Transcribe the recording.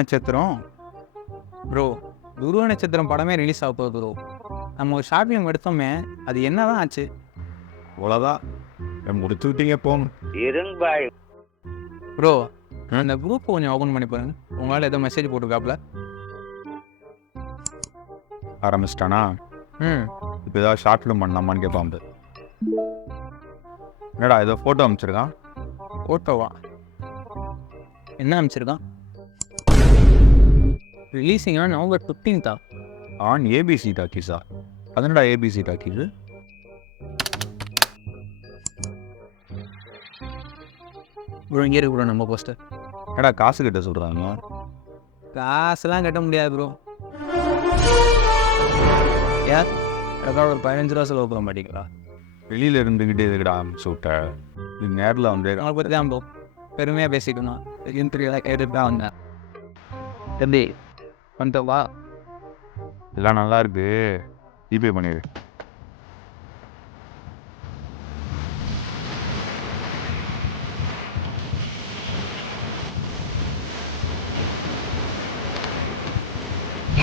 நட்சத்திரம். ப்ரோ, துருவ நட்சத்திரம் படமே ரிலீஸ் ஆக போகுது ப்ரோ. நம்ம ஒரு ஷார்ட் ஃபிலிம் எடுத்தோமே, அது என்ன தான் ஆச்சு? அவ்வளோதான், முடிச்சு விட்டீங்க போங்க. ப்ரோ, அந்த குரூப் கொஞ்சம் ஓப்பன் பண்ணி பாருங்க. உங்களால் ஏதோ மெசேஜ் போட்டுருக்காப்புல. ஆரம்பிச்சிட்டானா? இப்போ ஏதாவது ஷார்ட் ஃபிலிம் பண்ணலாமான்னு கேட்பான். என்னடா ஏதோ ஃபோட்டோ அனுப்பிச்சிருக்கான். ஃபோட்டோவா? என்ன அனுப்பிச்சிருக்கான்? ரிலீஸிங்கா November 15th ஆன் ஏபிசி டாக்கீஸா? அதனடா ஏபிசி டாக்கீஸு? ப்ரோ, இங்கே இருக்கு ப்ரோ நம்ம போஸ்டர். ஏடா காசு கிட்ட சொல்கிறாங்க. காசுலாம் கட்ட முடியாது ப்ரோ. ஏன் எனக்காக ஒரு 15 ரூபா செலவு பண்ண மாட்டீங்களா? வெளியில் இருந்துக்கிட்டு எதுக்கிட்ட அனுப்பிச்சு விட்ட? இது நேரில் வந்து அவங்களை பற்றி தான் ப்ரோ பெருமையாக பேசிக்கணும். இன்டர்வியூலாம் கேட்டுட்டு தான் வந்தேன். தம்பி வந்துட்டோம் வா. எல்லாம் நல்லா இருக்கு, ஜிபே பண்ணிடு.